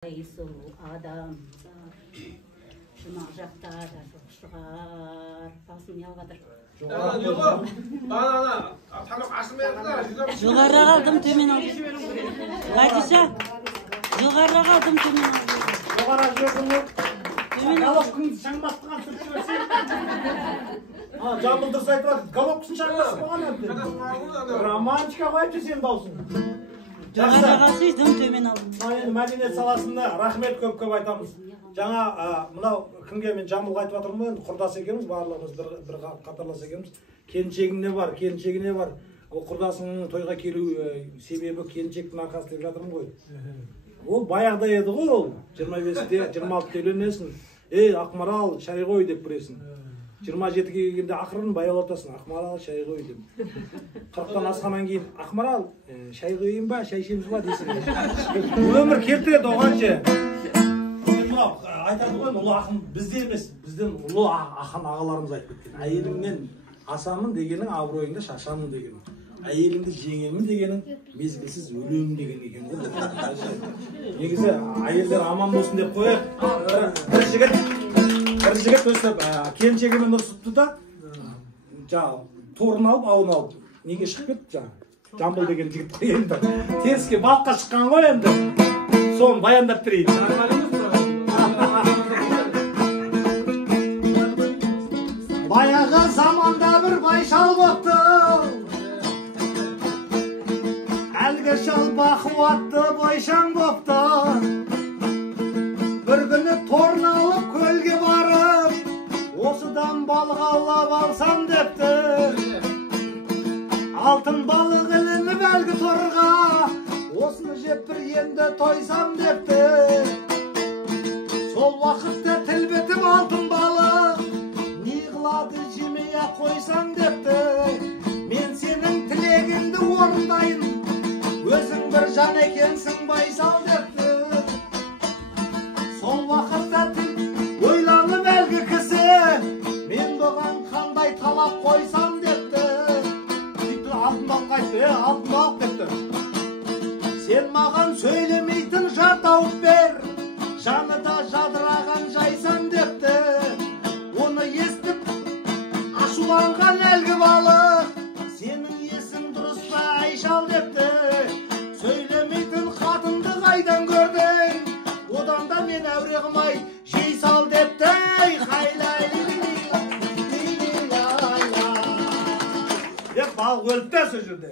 Сұлу адамдар жұмақ жақта да жоқ шығар. Басын ұялғадыр. Жоғарырақ алдым, төмен алдым. Ғадиша, жоғарырақ алдым, төмен алдым. Жоғарырақ жоғын өт. Головкың шаңбастыған сүртші өрсен. Жамбыл дұрыс айтып атыр. Головкың шаңбастық болған әбді. Романтика қойып сен даусың. Жоғарырақ алсайдым, төмен алдым. Мәдениет саласында рахмет көп айтамыз. Жаңа мынау кімге мен Жамбылға айтып жатырмын ғой, құрдас екенбіз, барлығымыз бір қатарлас екенбіз. Келіншегіне бар. Ол құрдасының тойға келу себебі келіншектің арқасы деп жатырмын ғой. Ол баяғыда еді ғой, ол 25-те, 26-те үйленесің. Ақмарал, шай қой деп біресің. 27-ге келгенде ақырын баяулатасың. Ақмарал, шай қой деп. 40-тан асқаннан кейін, Ақмарал, шай қойын ба, шай ішеміз ба дейсің. Өмір келтіреді оған ше. Айтады ғой, ұлы ақын бізде емес, бізден ұлы ақын ағаларымыз айтып кеткен. Әйеліңнен асамын дегенің, абыройыңды шашамын дегенің. Әйеліңді жеңемін дегенің, мезгілсіз өлемін деген екен ғой. Негізі әйелдер аман болсын деп қойып, бір жігіт өстіп келіншегімен ұрсыпты да, торын алып, ауын алып, неге шығып кетті Жамбыл деген жігіт қой енді. Теріске балыққа шыққан ғой енді. Соны баяндап берейін. Баяғы заманда бір байшал бопты, әлгі шал бақуатты бойшаң бопты. Бір күні торын алып көлге барып, осыдан балық аулап алсам депті. Алтын балық ілініп әлгі торға, осыны жеп бір енді тойсам депті. Сол уақытта тілбетіп алтын балық, не қылады жемей қойсаң депті. Мен сенің тілегіңді орындайын, өзің бір жан екенсің байсал депті. Сол уақытта ойланып әлгі кісі, мен бұған қандай талап қойсам депті. Сөйтті алтын балық қайтты, алтын балық депті. Сен маған сөйлемейтін жар тауып бер, жаны да жадыраған жайсам депті. Оны естіп ашуланған әлгі балық, сенің есің дұрыс па айшал депті. Сөйлемейтін қатынды қайдан көрдің, одан да мен әуре қылмай жей сал депті. Деп балық өліп те сол жерде.